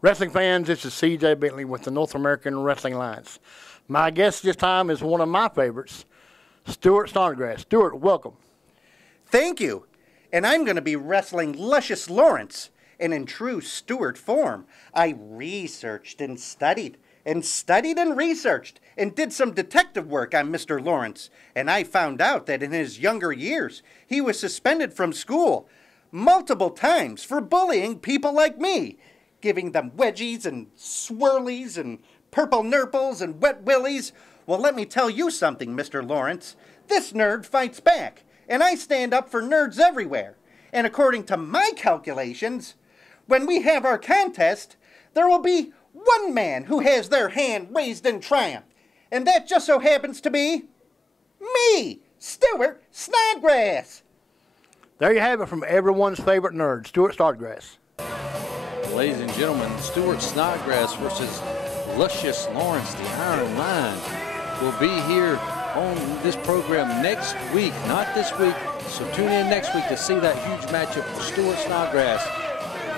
Wrestling fans, this is C.J. Bentley with the North American Wrestling Alliance. My guest this time is one of my favorites, Stuart Snodgrass. Stuart, welcome. Thank you. And I'm going to be wrestling Luscious Lawrence. And in true Stuart form, I researched and studied and researched and did some detective work on Mr. Lawrence. And I found out that in his younger years, he was suspended from school multiple times for bullying people like me, giving them wedgies and swirlies and purple nurples and wet willies. Well, let me tell you something, Mr. Lawrence. This nerd fights back, and I stand up for nerds everywhere. And according to my calculations, when we have our contest, there will be one man who has their hand raised in triumph. And that just so happens to be me, Stuart Snodgrass. There you have it from everyone's favorite nerd, Stuart Snodgrass. Ladies and gentlemen, Stuart Snodgrass versus Luscious Lawrence, the Iron Lion, will be here on this program next week, not this week. So tune in next week to see that huge matchup for Stuart Snodgrass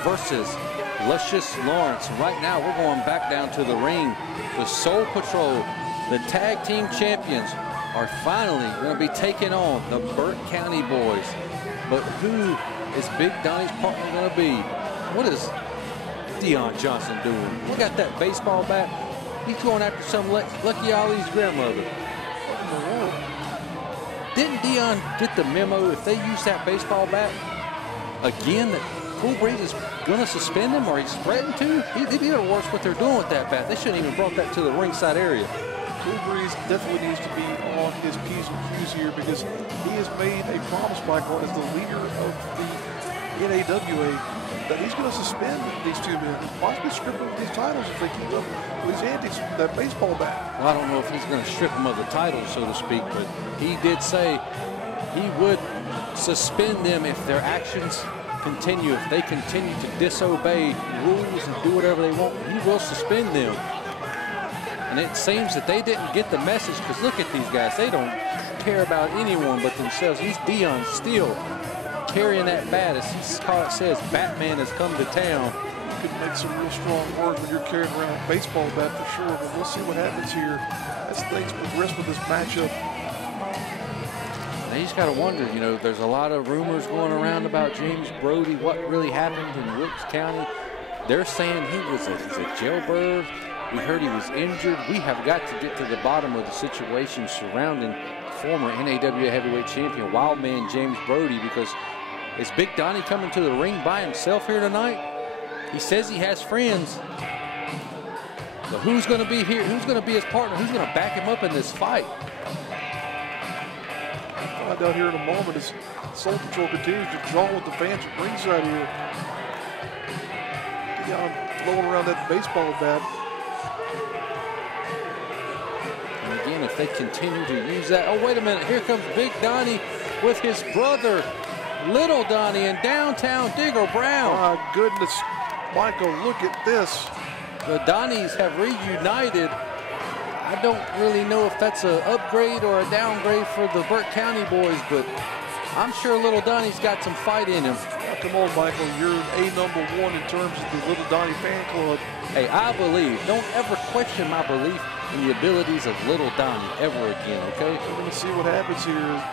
versus Luscious Lawrence. Right now, we're going back down to the ring. The Soul Patrol, the tag team champions, are finally going to be taking on the Burke County boys. But who is Big Donnie's partner going to be? What is Deon Johnson doing? Look at that baseball bat. He's going after some Lucky Ollie's grandmother. What in the world? Didn't Deon get the memo if they use that baseball bat again that Cool Breeze is going to suspend him, or he's threatened to? They better watch what they're doing with that bat. They shouldn't even brought that to the ringside area. Cool Breeze definitely needs to be on his P's and Q's here, because he has made a promise, Michael, as the leader of the NAWA, that he's going to suspend these two men, possibly strip them of these titles if they keep up with these antics with that baseball bat. Well, I don't know if he's going to strip them of the titles, so to speak, but he did say he would suspend them if their actions continue. If they continue to disobey rules and do whatever they want, he will suspend them. And it seems that they didn't get the message, because look at these guys. They don't care about anyone but themselves. He's Deon still carrying that bat, as he says, Batman has come to town. You could make some real strong words when you're carrying around a baseball bat for sure, but we'll see what happens here as things progress with this matchup. Now you just got to wonder, you know, there's a lot of rumors going around about James Brody, what really happened in Wilkes County. They're saying he's a jailbird. We heard he was injured. We have got to get to the bottom of the situation surrounding former NAWA heavyweight champion, Wildman James Brody, because is Big Donnie coming to the ring by himself here tonight? He says he has friends. But who's going to be here? Who's going to be his partner? Who's going to back him up in this fight? We'll find out here in a moment as Soul Patrol continues to draw with the fans at ringside here. Deon blowing around that baseball bat. And again, if they continue to use that. Oh, wait a minute. Here comes Big Donnie with his brother, Little Donnie, in downtown Digger Brown. My goodness, Michael, look at this. The Donnies have reunited. I don't really know if that's an upgrade or a downgrade for the Burke County boys, but I'm sure Little Donnie's got some fight in him. Oh, come on, Michael, you're #1 in terms of the Little Donnie fan club. Hey, I believe. Don't ever question my belief in the abilities of Little Donnie ever again, okay? We're going to see what happens here.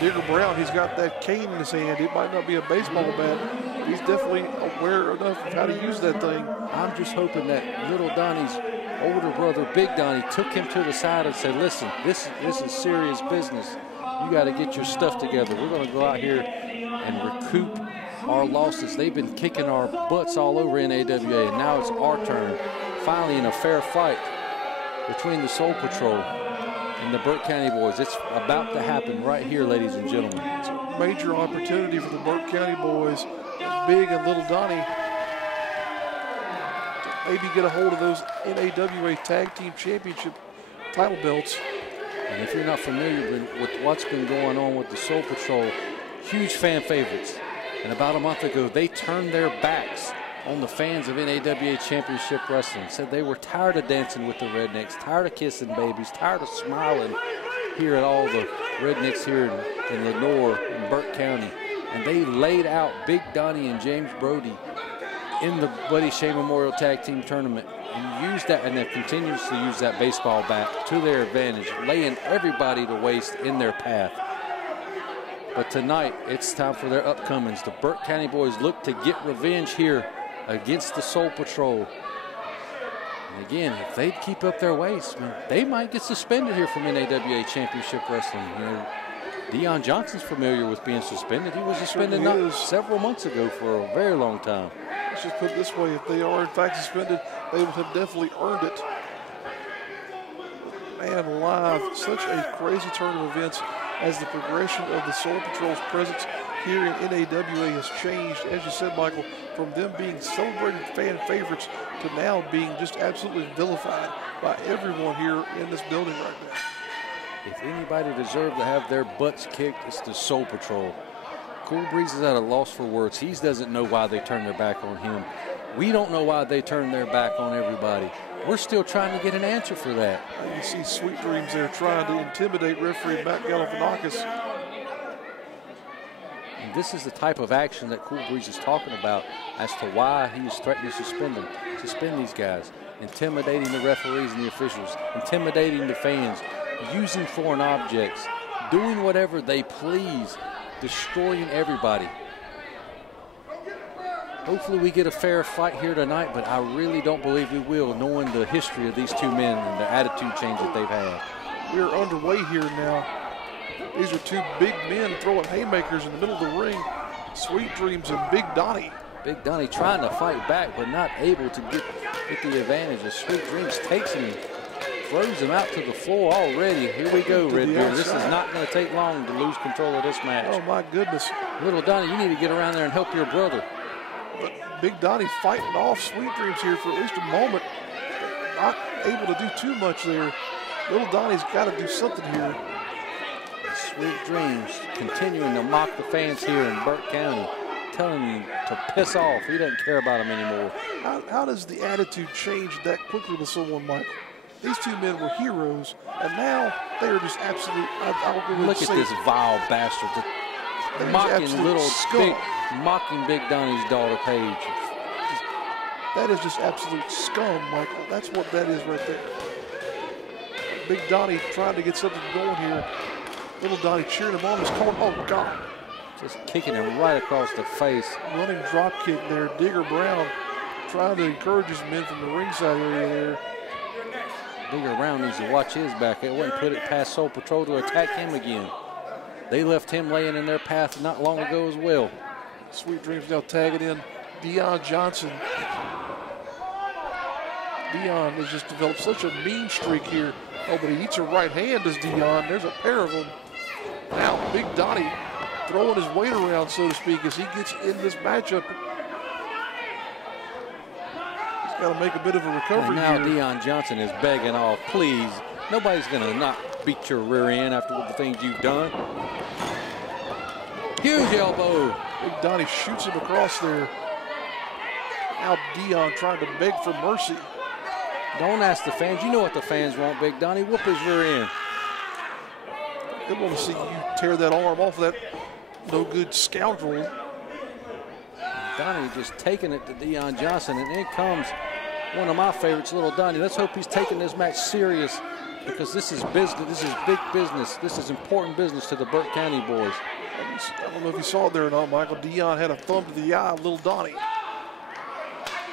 Digger Brown, he's got that cane in his hand. It might not be a baseball bat. He's definitely aware enough of how to use that thing. I'm just hoping that Little Donnie's older brother, Big Donnie, took him to the side and said, listen, this is serious business. You got to get your stuff together. We're going to go out here and recoup our losses. They've been kicking our butts all over NAWA, and now it's our turn. finally in a fair fight between the Soul Patrol and the Burke County boys. It's about to happen right here, ladies and gentlemen. It's a major opportunity for the Burke County boys, Big and Little Donnie, to maybe get a hold of those NAWA Tag Team Championship title belts. And if you're not familiar with what's been going on with the Soul Patrol, huge fan favorites. And about a month ago, they turned their backs on the fans of NAWA Championship Wrestling. Said they were tired of dancing with the rednecks, tired of kissing babies, tired of smiling here at all the rednecks here in Lenore and Burke County. And they laid out Big Donnie and James Brody in the Buddy Shea Memorial Tag Team Tournament and used that, and they've continuously used that baseball bat to their advantage, laying everybody to waste in their path. But tonight, it's time for their upcomings. The Burke County boys look to get revenge here against the Soul Patrol. And again, if they keep up their waist, man, they might get suspended here from NAWA Championship Wrestling. You know, Deon Johnson's familiar with being suspended. He was suspended several months ago for a very long time. Let's just put it this way, if they are in fact suspended, they would have definitely earned it. Man alive, such a crazy turn of events as the progression of the Soul Patrol's presence here in NAWA has changed, as you said, Michael, from them being celebrated fan favorites to now being just absolutely vilified by everyone here in this building right now. If anybody deserved to have their butts kicked, it's the Soul Patrol. Cool Breeze is at a loss for words. He doesn't know why they turned their back on him. We don't know why they turned their back on everybody. We're still trying to get an answer for that. You see Sweet Dreamz there trying to intimidate referee Matt Galifianakis. And this is the type of action that Cool Breeze is talking about as to why he is threatening to suspend these guys. Intimidating the referees and the officials, intimidating the fans, using foreign objects, doing whatever they please, destroying everybody. Hopefully we get a fair fight here tonight, but I really don't believe we will, knowing the history of these two men and the attitude change that they've had. We're underway here now. These are two big men throwing haymakers in the middle of the ring. Sweet Dreamz and Big Donnie. Big Donnie trying to fight back, but not able to get the advantage. As Sweet Dreamz takes him and throws him out to the floor already. Here we go, Redbeard. This is not going to take long to lose control of this match. Oh, my goodness. Little Donnie, you need to get around there and help your brother. But Big Donnie fighting off Sweet Dreamz here for at least a moment. Not able to do too much there. Little Donnie's got to do something here. Sweet Dreamz continuing to mock the fans here in Burke County, telling them to piss off. He doesn't care about them anymore. How does the attitude change that quickly with someone, Michael? These two men were heroes, and now they are just absolute. Look at this vile bastard. Mocking Big Donnie's daughter, Paige. That is just absolute scum, Michael. That's what that is right there. Big Donnie trying to get something going here. Little Donnie cheering him on his corner. Oh, God. Just kicking him right across the face. Running drop kick there. Digger Brown trying to encourage his men from the ringside area there. Digger Brown needs to watch his back. It wouldn't put it past Soul Patrol to attack him again. They left him laying in their path not long ago as well. Sweet Dreamz now tagging in Deon Johnson. Deon has just developed such a mean streak here. Oh, but he eats a right hand, does Deon. There's a pair of them. Now, Big Donnie throwing his weight around, so to speak, as he gets in this matchup. He's got to make a bit of a recovery now here. Deon Johnson is begging off, please. Nobody's going to not beat your rear end after the things you've done. Huge elbow. Big Donnie shoots him across there. Now Deon trying to beg for mercy. Don't ask the fans. You know what the fans want, Big Donnie. Whoop his rear end. They want to see you tear that arm off of that no-good scoundrel. Donnie just taking it to Deon Johnson, and in comes one of my favorites, Little Donnie. Let's hope he's taking this match serious, because this is business. This is big business. This is important business to the Burke County boys. I don't know if you saw it there or not, Michael. Deon had a thumb to the eye of Little Donnie.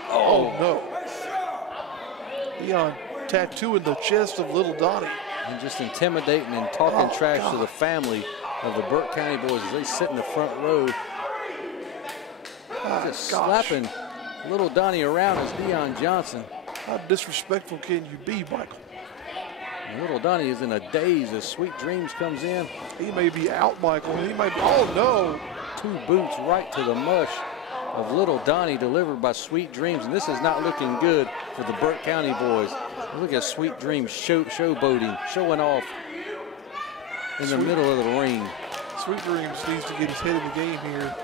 Oh, no. Deon tattooing the chest of Little Donnie. And just intimidating and talking trash to the family of the Burke County boys as they sit in the front row. Just slapping Little Donnie around as Deon Johnson. How disrespectful can you be, Michael? And Little Donnie is in a daze as Sweet Dreamz comes in. He may be out, Michael. He may be, oh no. 2 boots right to the mush of Little Donnie delivered by Sweet Dreamz. And this is not looking good for the Burke County boys. Look at Sweet Dreamz showboating, showing off in the middle of the ring. Sweet Dreamz needs to get his head in the game here.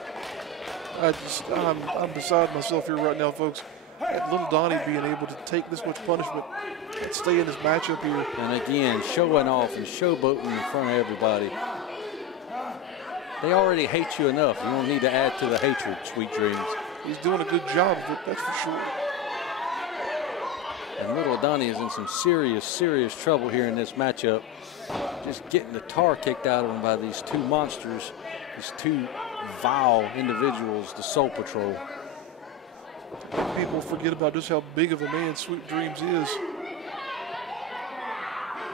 I'm beside myself here right now, folks. At Little Donnie being able to take this much punishment and stay in this matchup here. And again, showing off and showboating in front of everybody. They already hate you enough. You don't need to add to the hatred, Sweet Dreamz. He's doing a good job of it, that's for sure. And Little Donnie is in some serious, serious trouble here in this matchup. Just getting the tar kicked out of him by these 2 monsters, these 2 vile individuals, the Soul Patrol. People forget about just how big of a man Sweet Dreamz is.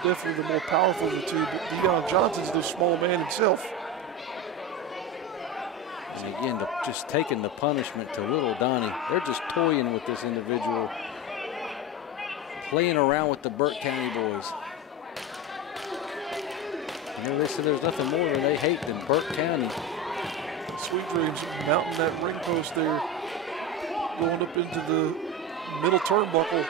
Definitely the more powerful of the 2, but Deon Johnson's the small man himself. And again, just taking the punishment to Little Donnie. They're just toying with this individual, playing around with the Burke County boys. You know, they said there's nothing more than they hate than Burke County. Sweet Dreamz mounting that ring post there, going up into the middle turnbuckle.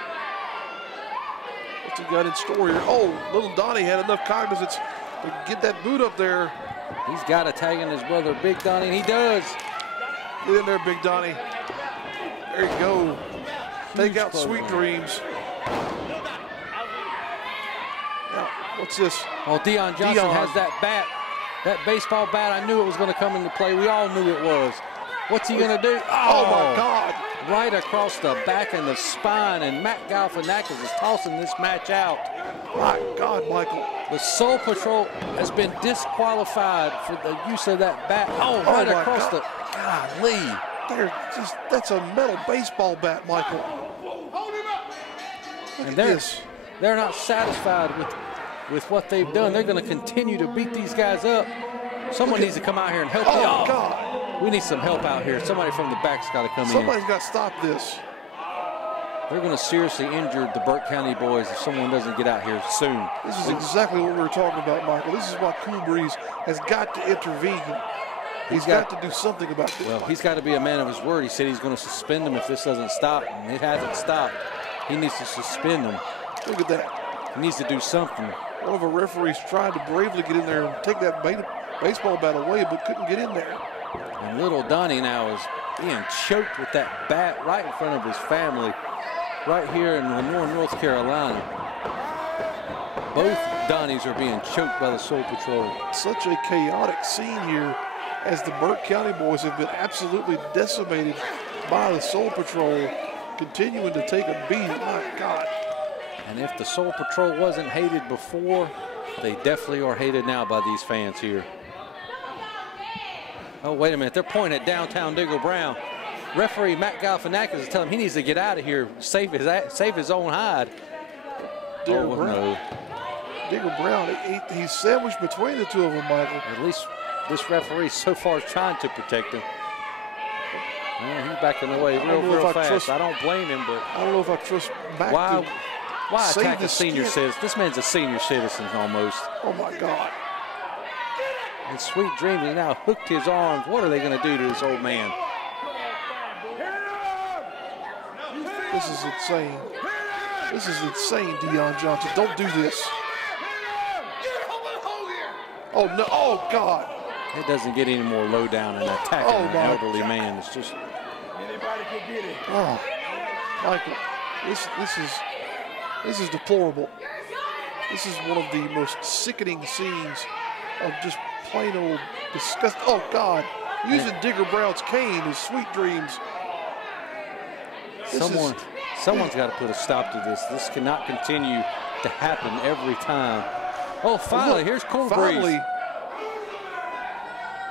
What's he got in store here? Oh, Little Donnie had enough cognizance to get that boot up there. He's got to tag in his brother, Big Donnie, and he does. Get in there, Big Donnie. There you go. Take out Sweet Dreamz. Now, what's this? Oh, Deon Johnson has that bat, that baseball bat. I knew it was going to come into play. We all knew it was. What's he going to do? Oh, my God. Right across the back and the spine, and Matt Galifianakis is tossing this match out. My God, Michael. The Soul Patrol has been disqualified for the use of that bat. Oh, right across the, golly. That's a metal baseball bat, Michael. And they're not satisfied with what they've done. They're going to continue to beat these guys up. Someone needs to come out here and help them. Oh, God. We need some help out here. Somebody from the back's got to come in. Somebody's got to stop this. They're going to seriously injure the Burke County boys if someone doesn't get out here soon. This is exactly what we were talking about, Michael. This is why Cool Breeze has got to intervene. He's got to do something about this. Well, he's got to be a man of his word. He said he's going to suspend them if this doesn't stop, and it hasn't stopped. He needs to suspend them. Look at that. He needs to do something. One of our referees tried to bravely get in there and take that baseball bat away, but couldn't get in there. And Little Donnie now is being choked with that bat right in front of his family, right here in Lenore, North Carolina. Both Donnies are being choked by the Soul Patrol. Such a chaotic scene here as the Burke County boys have been absolutely decimated by the Soul Patrol, continuing to take a beating. My God. And if the Soul Patrol wasn't hated before, they definitely are hated now by these fans here. Oh, wait a minute. They're pointing at downtown Diggle Brown. Referee Matt Galifianakis is telling him he needs to get out of here, save his own hide. Diggle Brown. Diggle Brown, he's sandwiched between the 2 of them, Michael. At least this referee so far is trying to protect him. Well, he's backing away real fast. I don't blame him, but I don't know if I trust Matt. Why attack a senior citizen? This man's a senior citizen almost. Oh, my God. And Sweet Dreamz has now hooked his arms. What are they going to do to this old man? This is insane. This is insane, Deon Johnson. Don't do this. Oh, no. Oh, God. It doesn't get any more low down than attacking an elderly man. It's just. Anybody can get it. Oh, Michael, this is deplorable. This is one of the most sickening scenes of just plain old disgust. Oh, God. Using Digger Brown's cane is Sweet Dreamz. Someone's got to put a stop to this. This cannot continue to happen every time. Oh, finally, here's Cool Breeze.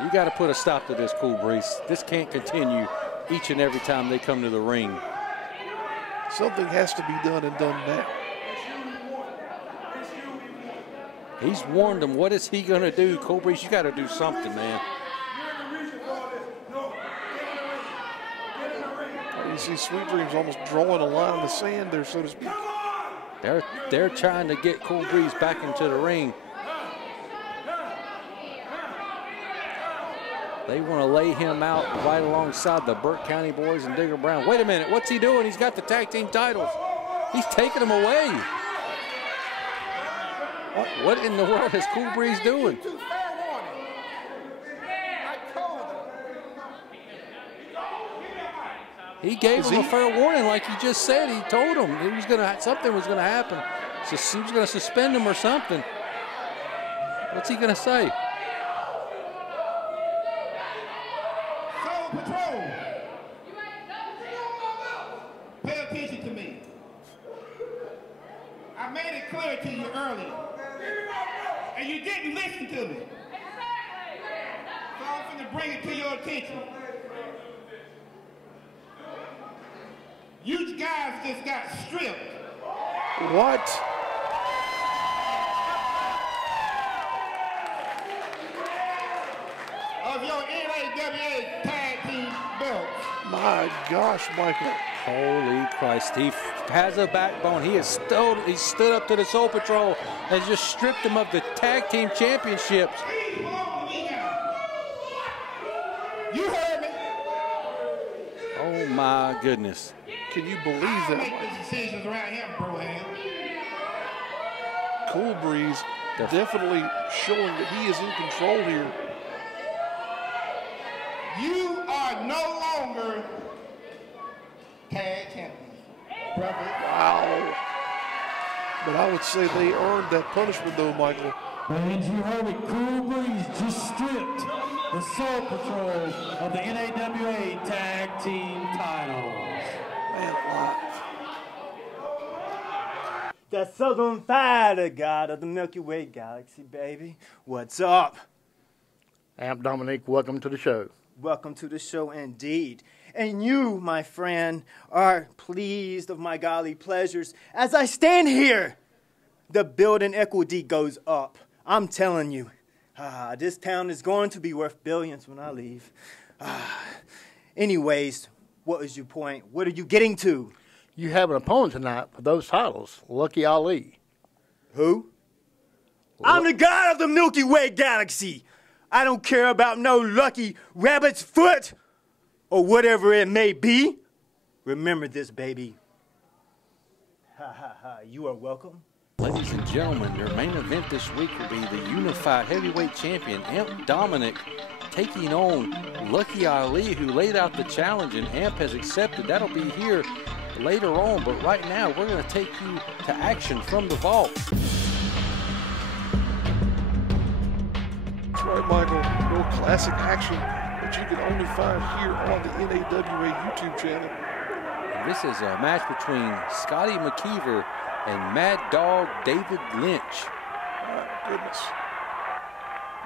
You got to put a stop to this, Cool Breeze. This can't continue each and every time they come to the ring. Something has to be done and done now. He's warned them. What is he going to do? Cool Breeze, you got to do something, man. see Sweet Dreamz almost drawing a line in the sand there, so to speak. They're trying to get Cool Breeze back into the ring. They want to lay him out right alongside the Burke County boys and Digger Brown. Wait a minute, what's he doing? He's got the tag team titles. He's taking them away. What in the world is Cool Breeze doing? He gave him a fair warning, like you just said. He told him it was something was gonna happen. So he was gonna suspend him or something. What's he gonna say? Soul Patrol, pay attention to me. I made it clear to you earlier, and you didn't listen to me. So I'm going to bring it to your attention. You guys just got stripped. What? Of your NAWA tag team belts. My gosh, Michael. Holy Christ, he has a backbone. He stood up to the Soul Patrol and just stripped him of the tag team championships. You heard me. Oh my goodness. Can you believe I that? make the decisions around here, Broham. Cool Breeze definitely showing that he is in control here. You are no longer tag champions, brother. Wow. But I would say they earned that punishment, though, Michael. And you heard it, Cool Breeze just stripped the Soul Patrol of the NAWA Tag Team titles. Man alive. That Southern Fighter God of the Milky Way galaxy, baby. What's up? Amp Dominick, welcome to the show. Welcome to the show indeed. And you, my friend, are pleased of my godly pleasures. As I stand here, the building equity goes up. I'm telling you, this town is going to be worth billions when I leave. Anyways, what was your point? What are you getting to? You have an opponent tonight for those titles, Lucky Ali. Who? I'm the god of the Milky Way galaxy. I don't care about no lucky rabbit's foot or whatever it may be. Remember this, baby. Ha ha ha, you are welcome. Ladies and gentlemen, your main event this week will be the unified heavyweight champion, Amp Dominick, taking on Lucky Ali, who laid out the challenge, and Amp has accepted. That'll be here later on, but right now we're going to take you to action from the vault. That's right, Michael. More classic action that you can only find here on the NAWA YouTube channel. And this is a match between Scotty McKeever and Mad Dog David Lynch. My goodness.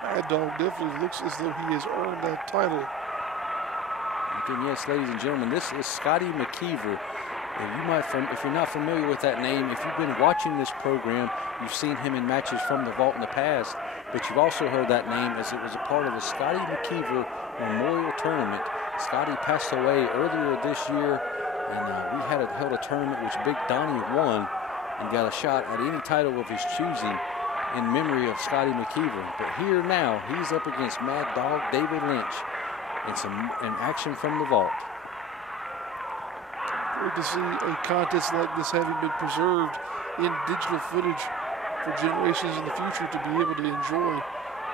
Mad Dog definitely looks as though he has earned that title. And yes, ladies and gentlemen, this is Scotty McKeever. If you're not familiar with that name, if you've been watching this program, you've seen him in matches from the vault in the past, but you've also heard that name as it was a part of the Scotty McKeever Memorial Tournament. Scotty passed away earlier this year, and we held a tournament which Big Donnie won and got a shot at any title of his choosing in memory of Scotty McKeever. But here now, he's up against Mad Dog David Lynch in action from the vault. Great to see a contest like this having been preserved in digital footage for generations in the future to be able to enjoy.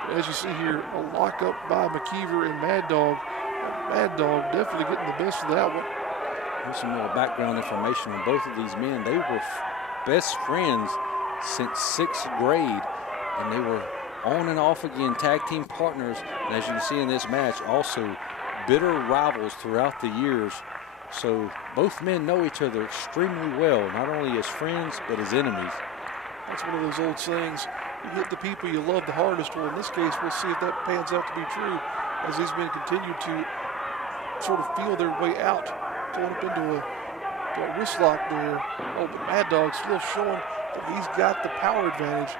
But as you see here, a lockup by McKeever and Mad Dog. Mad Dog definitely getting the best of that one. Here's some more background information on both of these men. They were best friends since 6th grade, and they were on and off again tag team partners. And as you can see in this match, also bitter rivals throughout the years. So both men know each other extremely well, not only as friends, but as enemies. That's one of those old sayings, you hit the people you love the hardest. Well, in this case, we'll see if that pans out to be true as these men continue to sort of feel their way out, going up into a wrist lock there. Oh, but Mad Dog still showing that he's got the power advantage.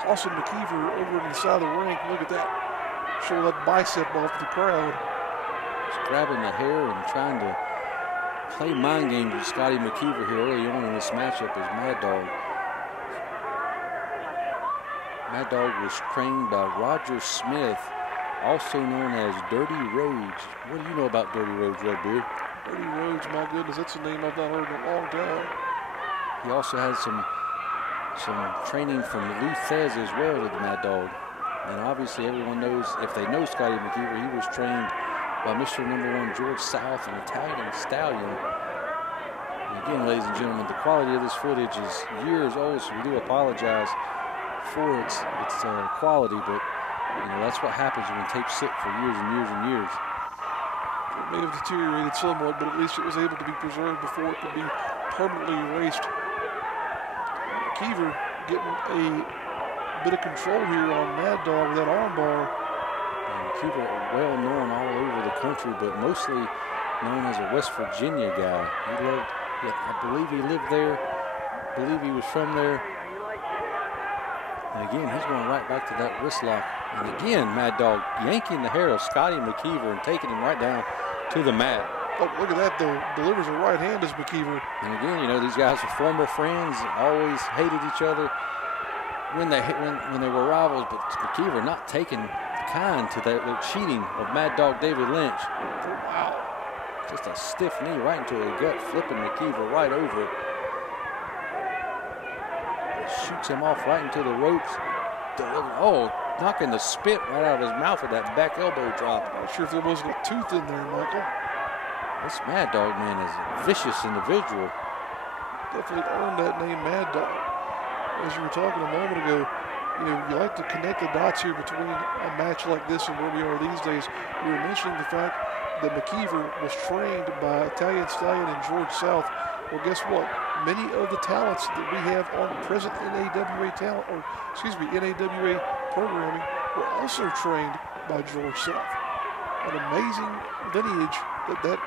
Tossing McKeever over to the side of the ring. Look at that. Show that bicep off to the crowd. Just grabbing the hair and trying to play mind games with Scotty McKeever here early on in this matchup is Mad Dog. Mad Dog was trained by Roger Smith, also known as Dirty Rhodes. What do you know about Dirty Rhodes, Redbeard? Dirty Rhodes, my goodness, that's a name I've not heard in a long time. He also had some training from Lou Thez as well with the Mad Dog. And obviously everyone knows, if they know Scotty McKeever, he was trained by Mr. #1 George South, an Italian stallion. And again, ladies and gentlemen, the quality of this footage is years old, so we do apologize for its quality, but you know, that's what happens when tapes sit for years and years and years. It may have deteriorated somewhat, but at least it was able to be preserved before it could be permanently erased. McKeever getting a bit of control here on Mad Dog with that armbar. McKeever, well known all over the country, but mostly known as a West Virginia guy. I believe he lived there. I believe he was from there. And again, he's going right back to that wrist lock. And again, Mad Dog yanking the hair of Scotty McKeever and taking him right down to the mat. Oh, look at that, though. Delivers a right hand as McKeever. And again, you know, these guys are former friends, always hated each other when they were rivals, but McKeever not taking kind to that little cheating of Mad Dog David Lynch. Wow. Just a stiff knee right into the gut, flipping McKeever right over it. Shoots him off right into the ropes. Oh, knocking the spit right out of his mouth with that back elbow drop. Not sure if there wasn't a tooth in there, Michael. This Mad Dog man is a vicious individual. Definitely earned that name, Mad Dog. As you were talking a moment ago, you know, you like to connect the dots here between a match like this and where we are these days. We were mentioning the fact that McKeever was trained by Italian Stallion and George South. Well, guess what? Many of the talents that we have on present NAWA NAWA programming were also trained by George South. An amazing lineage that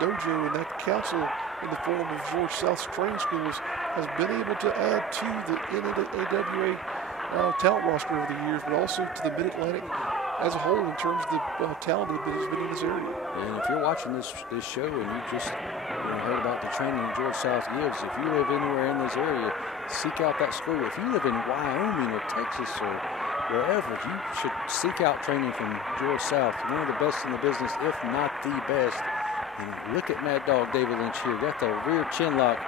dojo and that council in the form of George South's training schools has been able to add to the NAWA talent roster over the years, but also to the Mid-Atlantic as a whole in terms of the talent that has been in this area. And if you're watching this show and you just heard about the training George South gives, if you live anywhere in this area, seek out that school. If you live in Wyoming or Texas or wherever, you should seek out training from George South, one of the best in the business, if not the best. And look at Mad Dog David Lynch here. Got the rear chin lock,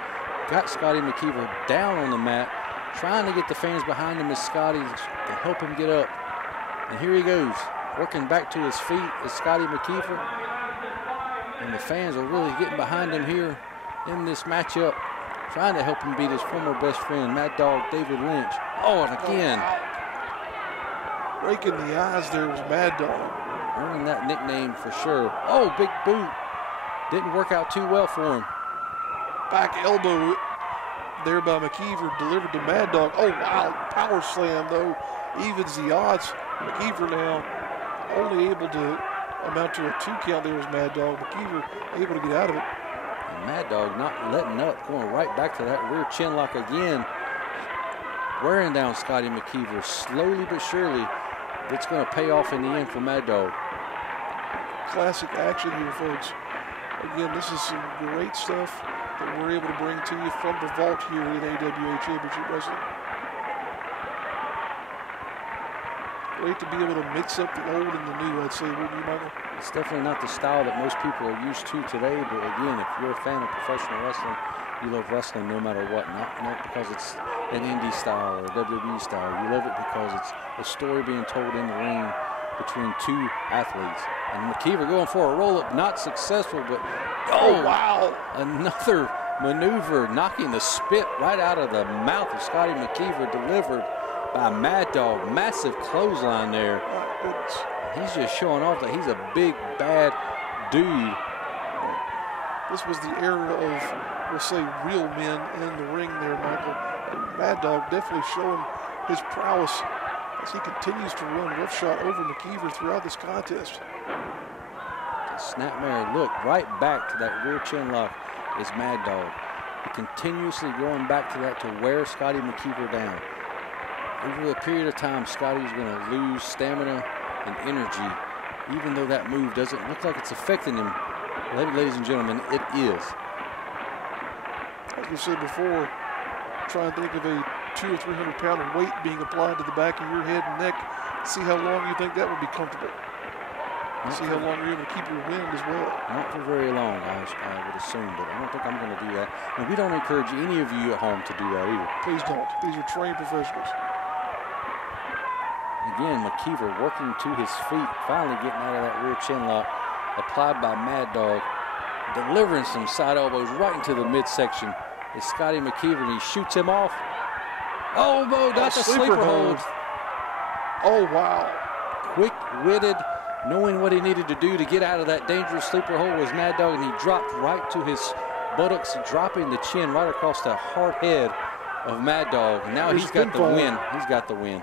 got Scotty McKeever down on the mat, trying to get the fans behind him as Scotty to help him get up. And here he goes, working back to his feet is Scotty McKeever. And the fans are really getting behind him here in this matchup, trying to help him beat his former best friend, Mad Dog David Lynch. Oh, and again. Breaking the eyes there was Mad Dog. Earning that nickname for sure. Oh, big boot. Didn't work out too well for him. Back elbow there by McKeever, delivered to Mad Dog. Oh, wow, power slam, though. Evens the odds. McKeever now only able to amount to a 2 count there was Mad Dog. McKeever able to get out of it. And Mad Dog not letting up, going right back to that rear chin lock again. Wearing down Scotty McKeever slowly but surely. It's going to pay off in the end for Mad Dog. Classic action here, folks. Again, this is some great stuff that we're able to bring to you from the vault here in AWA Championship Wrestling. Great to be able to mix up the old and the new, I'd say, wouldn't you, Michael? It's definitely not the style that most people are used to today, but again, if you're a fan of professional wrestling, you love wrestling no matter what. Not because it's an indie style or WWE style. You love it because it's a story being told in the ring between two athletes. And McKeever going for a roll-up, not successful, but oh wow! Another maneuver, knocking the spit right out of the mouth of Scotty McKeever, delivered by Mad Dog. Massive clothesline there. He's just showing off that he's a big, bad dude. This was the era of, we'll say, real men in the ring there, Michael. And Mad Dog definitely showing his prowess as he continues to run roughshod over McKeever throughout this contest. Snapmare look right back to that rear chin lock is Mad Dog. Continuously going back to that to wear Scotty McKeever down. Over a period of time, Scotty's going to lose stamina and energy, even though that move doesn't look like it's affecting him Ladies and gentlemen, it is. Like we said before, try and think of a 200 or 300 pound weight being applied to the back of your head and neck. See how long you think that would be comfortable. See how long you're able to keep your wind as well. Not for very long, I would assume, but I don't think I'm going to do that. And we don't encourage any of you at home to do that either. Please don't. These are trained professionals. Again, McKeever working to his feet, finally getting out of that rear chin lock, applied by Mad Dog, delivering some side elbows right into the midsection. It's Scotty McKeever, and he shoots him off. Elbow, got the sleeper hold. Oh, wow. Quick-witted, knowing what he needed to do to get out of that dangerous sleeper hold was Mad Dog, and he dropped right to his buttocks, dropping the chin right across the hard head of Mad Dog. And now he's got the win. He's got the win.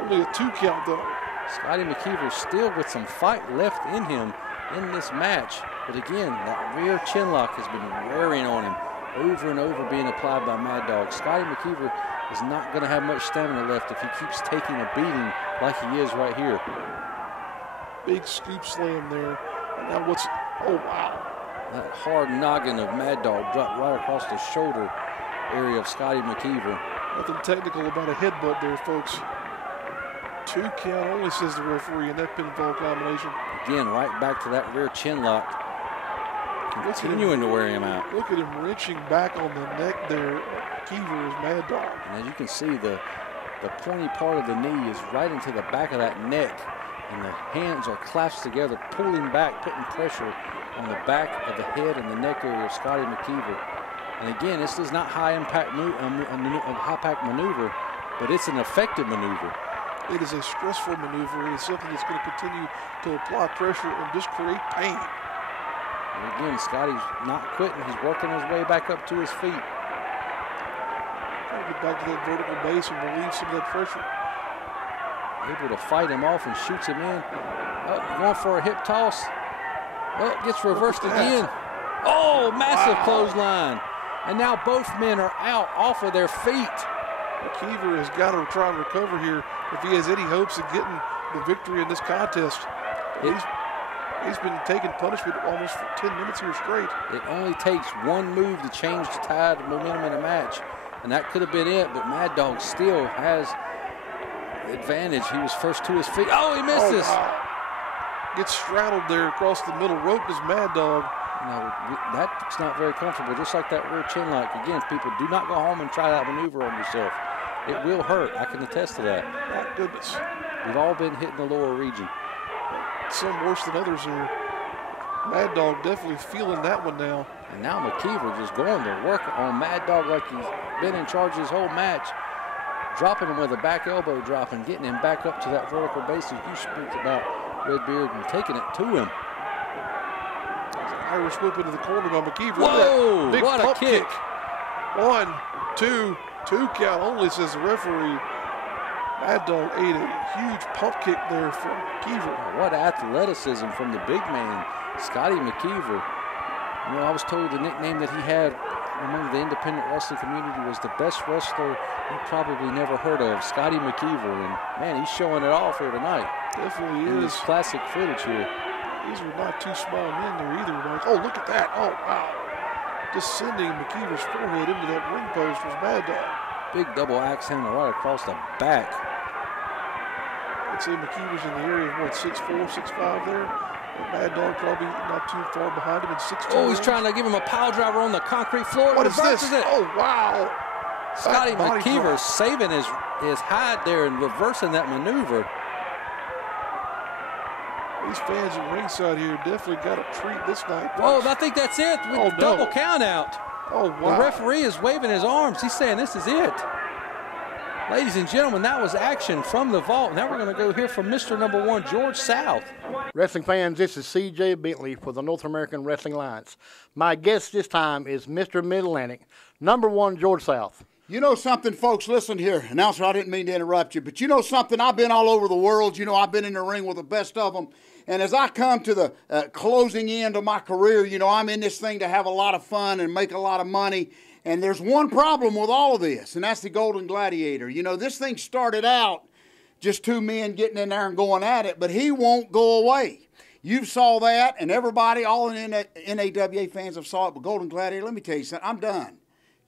Only a 2 count, though. Scotty McKeever still with some fight left in him in this match. But again, that rear chin lock has been wearing on him over and over, being applied by Mad Dog. Scotty McKeever is not going to have much stamina left if he keeps taking a beating like he is right here. Big scoop slam there. And now what's, oh wow. That hard noggin of Mad Dog dropped right across the shoulder area of Scotty McKeever. Nothing technical about a headbutt there, folks. 2 count only, says the referee, in that pinfall combination. Again, right back to that rear chin lock. Continuing to wear him out. Look at him wrenching back on the neck there. McKeever is Mad Dog. And as you can see, the pointy part of the knee is right into the back of that neck. And the hands are clasped together, pulling back, putting pressure on the back of the head and the neck area of Scotty McKeever. And again, this is not high-impact maneuver, but it's an effective maneuver. It is a stressful maneuver. It is something that's going to continue to apply pressure and just create pain. And again, Scotty's not quitting. He's working his way back up to his feet. Trying to get back to that vertical base and relieve some of that pressure. Able to fight him off and shoots him in. Oh, going for a hip toss. Oh, gets reversed again. Oh, massive clothesline. And now both men are out off of their feet. McKeever has got to try and recover here if he has any hopes of getting the victory in this contest. He's been taking punishment almost for 10 minutes here straight. It only takes one move to change the tide of momentum in a match, and that could have been it, but Mad Dog still has advantage. He was first to his feet. Oh, he misses. Wow. Gets straddled there across the middle rope as Mad Dog. No, that's not very comfortable, just like that rear chin lock. Again, people, do not go home and try that maneuver on yourself. It will hurt. I can attest to that. My goodness. We've all been hit in the lower region. Some worse than others here. Mad Dog definitely feeling that one now. And now McKeever just going to work on Mad Dog like he's been in charge his whole match. Dropping him with a back elbow drop and getting him back up to that vertical base as you speak about, Redbeard, and taking it to him. Irish whip into the corner by McKeever. Whoa, big what pump a kick. 1, 2, 2 count only, says the referee. Mad Dog ate a huge pump kick there from McKeever. What athleticism from the big man, Scotty McKeever. You know, I was told the nickname that he had among the independent wrestling community was the best wrestler you probably never heard of, Scotty McKeever. And man, he's showing it off here tonight. Definitely in is. this classic footage here. These are not two small men there either, Mike. Oh, look at that. Oh, wow. Just sending McKeever's forehead into that ring post was Mad Dog. Big double axe handle right across the back. I'd say McKeever's in the area of, what, 6'4", 6'5" there? And Mad Dog probably not too far behind him at 6'2". Oh, he's trying to give him a pile driver on the concrete floor. What is this? It. Oh, wow. Scotty McKeever saving his hide there and reversing that maneuver. These fans at ringside here definitely got a treat this night. Oh, I think that's it. With double count out. Oh, wow. The referee is waving his arms. He's saying this is it. Ladies and gentlemen, that was action from the vault. Now we're going to go hear from Mr. Number 1, George South. Wrestling fans, this is C.J. Bentley for the North American Wrestling Alliance. My guest this time is Mr. Mid-Atlantic, Number 1, George South. You know something, folks, listen here. Announcer, I didn't mean to interrupt you, but you know something, I've been all over the world. You know, I've been in the ring with the best of them. And as I come to the closing end of my career, you know, I'm in this thing to have a lot of fun and make a lot of money. And there's one problem with all of this, and that's the Golden Gladiator. You know, this thing started out just two men getting in there and going at it, but he won't go away. You saw that, and everybody, all the NAWA fans have saw it, but Golden Gladiator, let me tell you something, I'm done.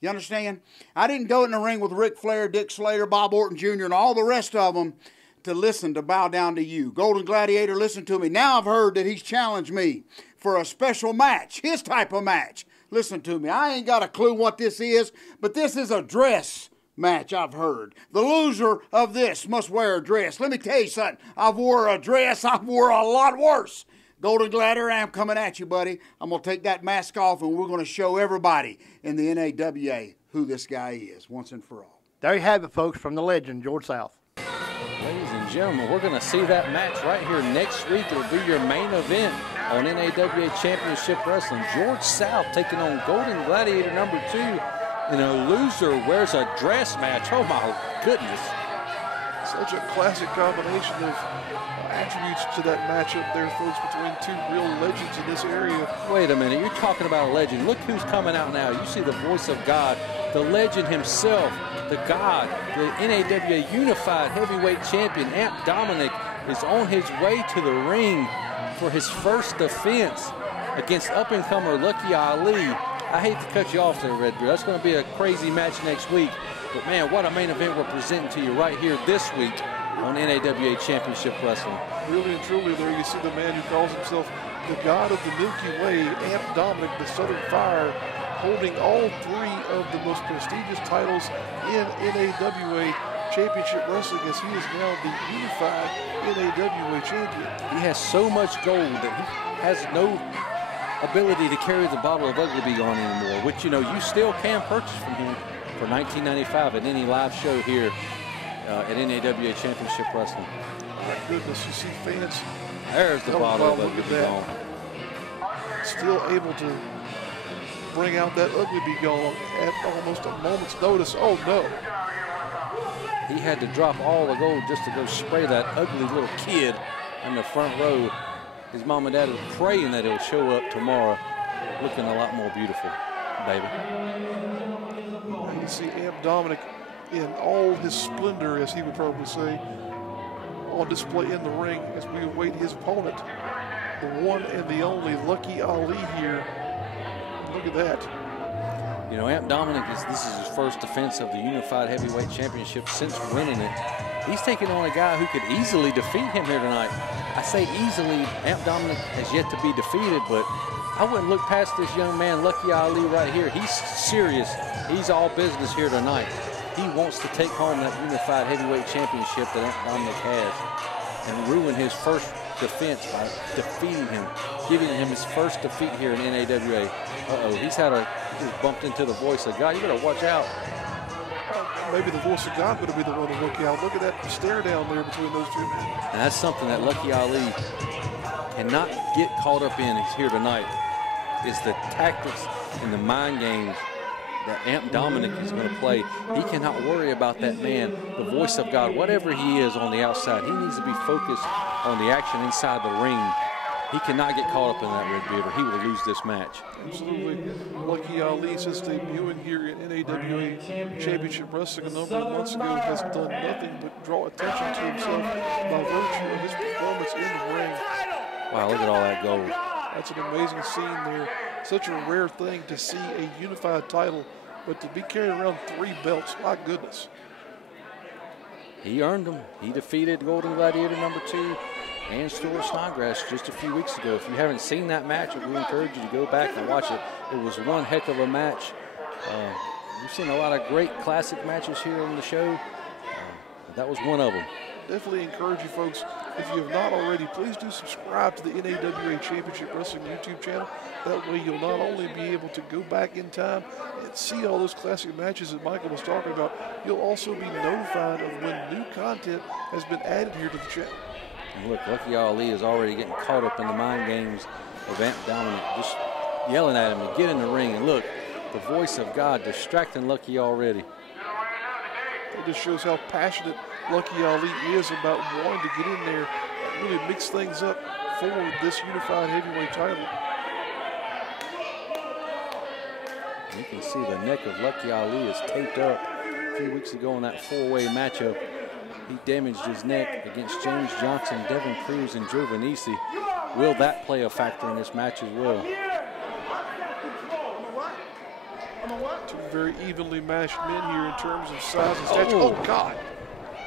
You understand? I didn't go in the ring with Ric Flair, Dick Slater, Bob Orton Jr., and all the rest of them to listen, to bow down to you. Golden Gladiator, listen to me. Now I've heard that he's challenged me for a special match, his type of match. Listen to me. I ain't got a clue what this is, but this is a dress match, I've heard. The loser of this must wear a dress. Let me tell you something. I've wore a dress. I've wore a lot worse. Golden Gladiator, I'm coming at you, buddy. I'm going to take that mask off, and we're going to show everybody in the NAWA who this guy is once and for all. There you have it, folks, from the legend, George South. Ladies and gentlemen, we're going to see that match right here next week. It'll be your main event on NAWA Championship Wrestling. George South taking on Golden Gladiator number 2. And a loser wears a dress match. Oh, my goodness. Such a classic combination of attributes to that matchup there, folks, between two real legends in this area. Wait a minute. You're talking about a legend. Look who's coming out now. You see the voice of God, the legend himself, the God, the NAWA Unified Heavyweight Champion, Dominick, is on his way to the ring for his first defense against up-and-comer Lucky Ali. I hate to cut you off there, Redbeard. That's going to be a crazy match next week. But, man, what a main event we're presenting to you right here this week on NAWA Championship Wrestling. Really and truly, there you see the man who calls himself the God of the Milky Way, Dominick, the Southern Fire, holding all 3 of the most prestigious titles in NAWA Championship Wrestling, as he is now the unified NAWA champion. He has so much gold that he has no ability to carry the bottle of Ugly Bee on anymore, which, you know, you still can purchase from him for $19.95 at any live show here at NAWA Championship Wrestling. My goodness, you see fans. There's the bottle of Ugly Bee gone. Still able to bring out that Ugly Bee gone at almost a moment's notice. Oh, no. He had to drop all the gold just to go spray that ugly little kid in the front row. His mom and dad are praying that he'll show up tomorrow looking a lot more beautiful, baby. You can see Dominick in all his splendor, as he would probably say, on display in the ring as we await his opponent, the one and the only Lucky Ali here. Look at that. You know, Dominick, this is his first defense of the Unified Heavyweight Championship since winning it. He's taking on a guy who could easily defeat him here tonight. I say easily, Dominick has yet to be defeated, but I wouldn't look past this young man, Lucky Ali, right here. He's serious. He's all business here tonight. He wants to take home that Unified Heavyweight Championship that Dominick has and ruin his first defense by defeating him, giving him his first defeat here in NAWA. He's bumped into the voice of God. You better watch out. Maybe the voice of God going to be the one to look out. Look at that stare down there between those two men. And that's something that Lucky Ali cannot get caught up in here tonight, is the tactics and the mind games that Dominick is going to play. He cannot worry about that man, the voice of God, whatever he is on the outside. He needs to be focused on the action inside the ring. He cannot get caught up in that, Red Beard, or he will lose this match. Absolutely. Lucky Ali, since debuting here in NAWA Championship Wrestling a number of months ago, has done nothing but draw attention to himself by virtue of his performance in the ring. Wow, look at all that gold. That's an amazing scene there. Such a rare thing to see a unified title, but to be carrying around 3 belts, my goodness. He earned them. He defeated Golden Gladiator number 2 and Stuart Snodgrass just a few weeks ago. If you haven't seen that match, we encourage you to go back and watch it. It was one heck of a match. We've seen a lot of great classic matches here on the show. That was one of them. Definitely encourage you folks, if you have not already, please do subscribe to the NAWA Championship Wrestling YouTube channel. That way you'll not only be able to go back in time and see all those classic matches that Michael was talking about, you'll also be notified of when new content has been added here to the channel. And look, Lucky Ali is already getting caught up in the mind games of Dominick, just yelling at him to get in the ring. And look, the voice of God distracting Lucky already. It just shows how passionate Lucky Ali is about wanting to get in there and really mix things up for this unified heavyweight title. You can see the neck of Lucky Ali is taped up. A few weeks ago in that 4-way matchup, he damaged his neck against James Johnson, Devin Cruz, and Joe Venisi. will that play a factor in this match as well? Two very evenly matched men here in terms of size and stature. Oh, God.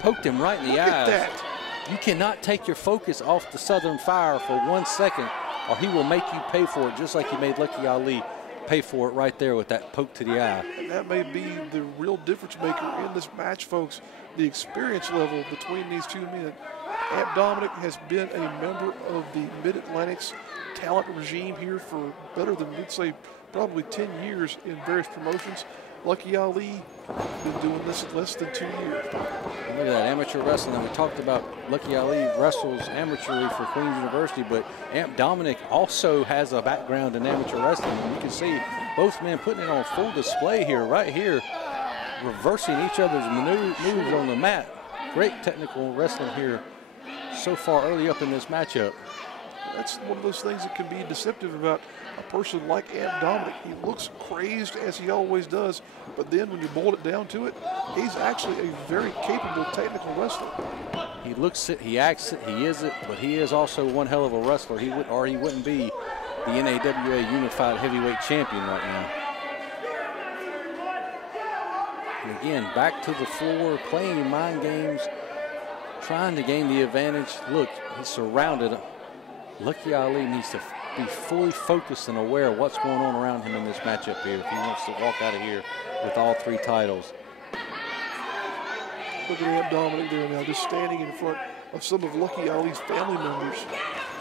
Poked him right in the Look eyes. at that. You cannot take your focus off the Southern Fire for 1 second, or he will make you pay for it, just like he made Lucky Ali pay for it right there with that poke to the eye. And that may be the real difference maker in this match, folks. The experience level between these two men. Amp Dominick has been a member of the Mid-Atlantic's talent regime here for better than, we'd say, probably 10 years in various promotions. Lucky Ali been doing this in less than 2 years. Look at that amateur wrestling. And we talked about Lucky Ali wrestles amateurly for Queens University, but Amp Dominick also has a background in amateur wrestling. And you can see both men putting it on full display here, right here, reversing each other's moves on the mat. Great technical wrestling here so far early up in this matchup. That's one of those things that can be deceptive about a person like Amp Dominick. He looks crazed, as he always does, but then when you boil it down to it, he's actually a very capable technical wrestler. He looks it, he acts it, he is it, but he is also one hell of a wrestler. He wouldn't be the NAWA Unified Heavyweight Champion right now. And again, back to the floor, playing mind games, trying to gain the advantage. Look, he's surrounded. Lucky Ali needs to be fully focused and aware of what's going on around him in this matchup here if he wants to walk out of here with all 3 titles. Look at Amp Dominick there now, just standing in front of some of Lucky Ali's family members.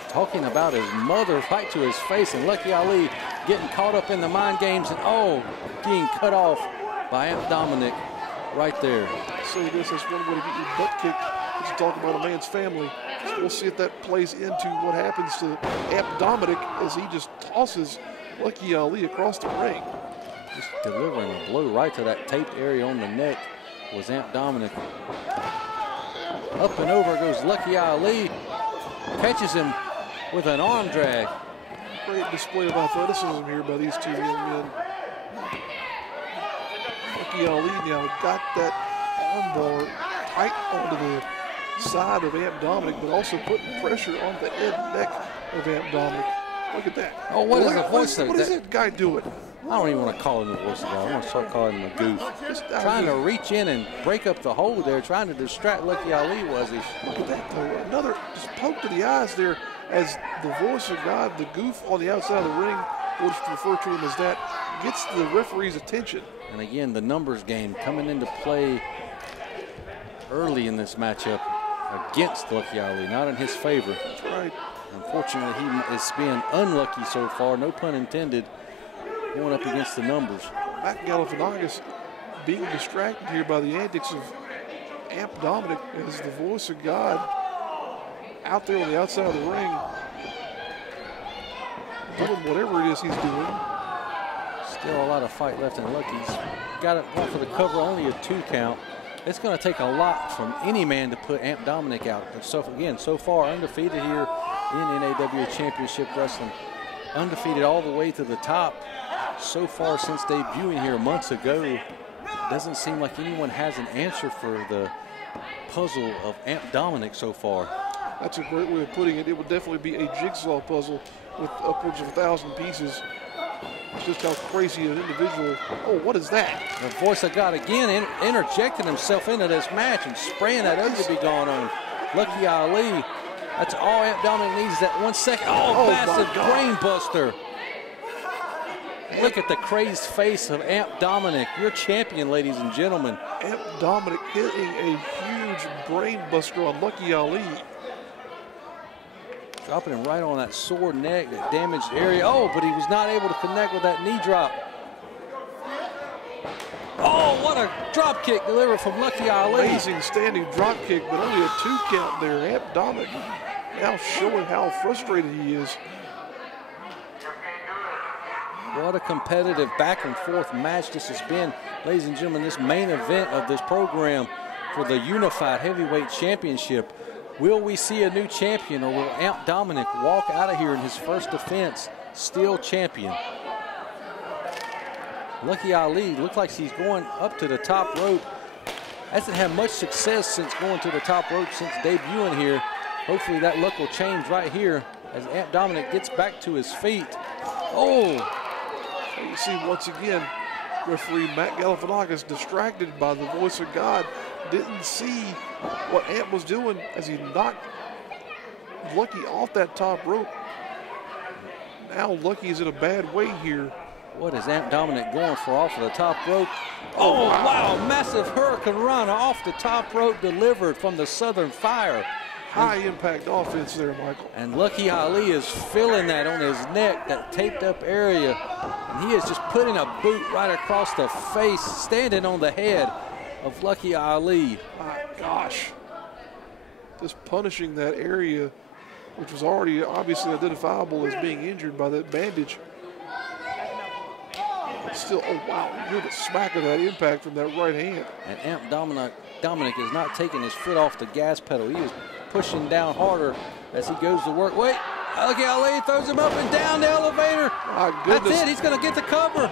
Talking about his mother right to his face, and Lucky Ali getting caught up in the mind games and, oh, being cut off by Amp Dominick right there. So I guess that's one way to get your butt kicked, is to talk about a man's family. So we'll see if that plays into what happens to Amp Dominick as he just tosses Lucky Ali across the ring. Just delivering a blow right to that taped area on the neck was Amp Dominick. Up and over goes Lucky Ali. Catches him with an arm drag. Great display of athleticism here by these two young men. Lucky Ali now got that armbar tight onto the side of Amp Dominick, but also putting pressure on the head and neck of Amp Dominick. Look at that. Oh, what is the voice of that? What is that guy doing? I don't even want to call him the voice of God. I want to start calling him a goof. Trying to reach in and break up the hold there, trying to distract Lucky Ali, was he? Look at that, though. Another just poke to the eyes there as the voice of God, the goof on the outside of the ring, we'll just refer to him as that, gets the referee's attention. And again, the numbers game coming into play early in this matchup against Lucky Ali, not in his favor. That's right. Unfortunately, he is being unlucky so far, no pun intended, going up against the numbers. Matt Galifianakis being distracted here by the antics of Amp Dominick as the voice of God out there on the outside of the ring, doing whatever it is he's doing. Still a lot of fight left in Lucky's. Got it off of the cover, only a 2 count. It's going to take a lot from any man to put Amp Dominick out. So again, so far undefeated here in NAWA Championship Wrestling. Undefeated all the way to the top. So far since debuting here months ago, doesn't seem like anyone has an answer for the puzzle of Amp Dominick so far. That's a great way of putting it. It would definitely be a jigsaw puzzle with upwards of 1,000 pieces. It's just how crazy an individual. Oh, what is that? The voice of God again interjecting himself into this match and spraying that ugly be going on Lucky Ali. That's all Amp Dominick needs, that 1 second. Oh, massive brain buster. Look at the crazed face of Amp Dominick, your champion, ladies and gentlemen. Amp Dominick hitting a huge brain buster on Lucky Ali. Dropping him right on that sore neck, that damaged area. Oh, but he was not able to connect with that knee drop. Oh, what a drop kick delivered from Lucky Ali. Amazing standing drop kick, but only a 2 count there. Amp Dominick now showing how frustrated he is. What a competitive back and forth match this has been. Ladies and gentlemen, this main event of this program for the Unified Heavyweight Championship. Will we see a new champion, or will Amp Dominick walk out of here in his first defense still champion? Lucky Ali looks like he's going up to the top rope. Hasn't had much success since going to the top rope since debuting here. Hopefully that luck will change right here as Amp Dominick gets back to his feet. Oh! You see, once again, referee Matt Galifianakis, distracted by the voice of God, didn't see what Amp was doing as he knocked Lucky off that top rope. Now Lucky is in a bad way here. What is Amp Dominick going for off of the top rope? Oh, wow, massive Hurricane Rana off the top rope delivered from the Southern Fire. High impact offense there, Michael. And Lucky Ali is feeling that on his neck, that taped up area. And he is just putting a boot right across the face, standing on the head of Lucky Ali. My gosh. Just punishing that area, which was already obviously identifiable as being injured by that bandage. Still, oh wow, you hear the smack of that impact from that right hand. And Amp Dominick is not taking his foot off the gas pedal. He is pushing down harder as he goes to work. Wait, Lucky Ali throws him up and down the elevator. My goodness. That's it, he's gonna get the cover.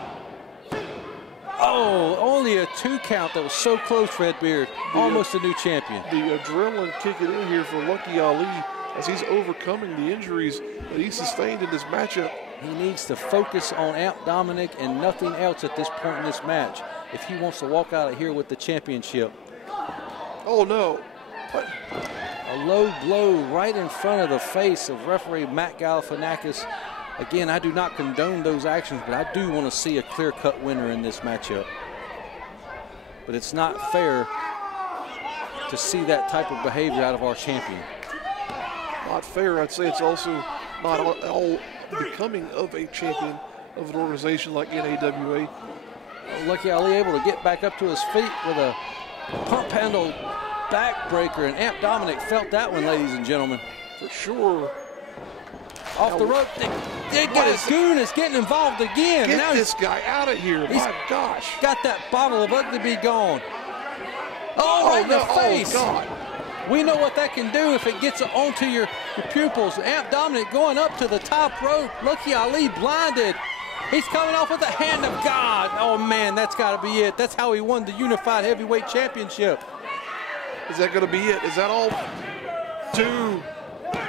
Oh, only a 2 count. That was so close, Fred Beard. Almost a new champion. The adrenaline kicking in here for Lucky Ali as he's overcoming the injuries that he sustained in this matchup. He needs to focus on Amp Dominick and nothing else at this point in this match if he wants to walk out of here with the championship. Oh no. What? A low blow right in front of the face of referee Matt Galifianakis. Again, I do not condone those actions, but I do want to see a clear-cut winner in this matchup. But it's not fair to see that type of behavior out of our champion. Not fair. I'd say it's also not all becoming of a champion of an organization like NAWA. Lucky Ali able to get back up to his feet with a pump handle backbreaker, and Amp Dominick felt that one, ladies and gentlemen. For sure. Off the rope, his goon is getting involved again. Get now this guy out of here, my gosh. Got that bottle of Ugly Bee gone. Oh, right in the face. Oh, God. We know what that can do if it gets onto your pupils. Amp Dominick going up to the top rope. Lucky Ali blinded. He's coming off with the hand of God. Oh, man, that's got to be it. That's how he won the Unified Heavyweight Championship. Is that going to be it? Is that all? 2,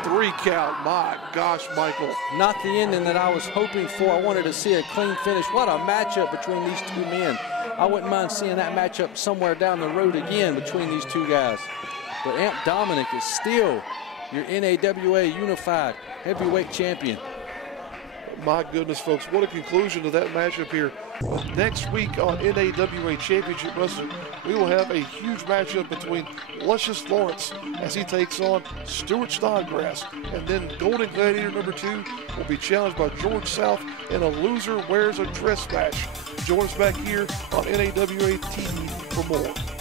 3 count. My gosh, Michael. Not the ending that I was hoping for. I wanted to see a clean finish. What a matchup between these two men. I wouldn't mind seeing that matchup somewhere down the road again between these two guys. But Amp Dominick is still your NAWA Unified Heavyweight Champion. My goodness, folks, what a conclusion to that matchup here. Next week on NAWA Championship Wrestling, we will have a huge matchup between Luscious Lawrence as he takes on Stuart Snodgrass. And then Golden Gladiator number 2 will be challenged by George South in a loser wears a dress match. Join us back here on NAWA TV for more.